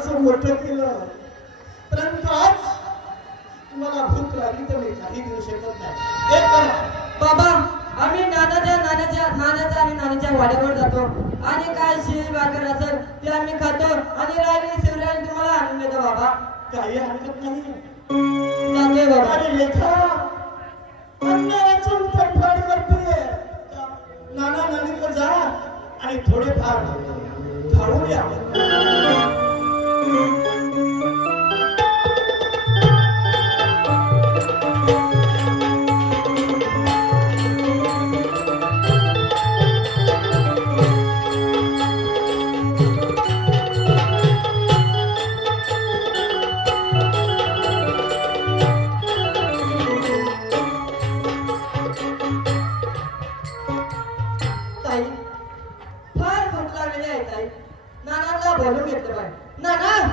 लहानाचं मोठं केलं. परंतु आज तुम्हाला भूक लागली तर मी काही देऊ शकत नाही. एक बाबा आम्ही नानाच्या नानाच्या नानाच्या आणि नानाच्या वाड्यावर जातो. आणि काय शिळी भाकर असेल ते आम्ही खातो. आणि राहिली शिवरायला तुम्हाला आणून देतो बाबा. काही हरकत नाही. जातोय बाबा. अरे लेखा अन्नावाचून तडफड करते नाना नानीकडे जा. आणि थोडेफार खाऊ या. फार भूक बोलून घेतलं पाहिजे नाना!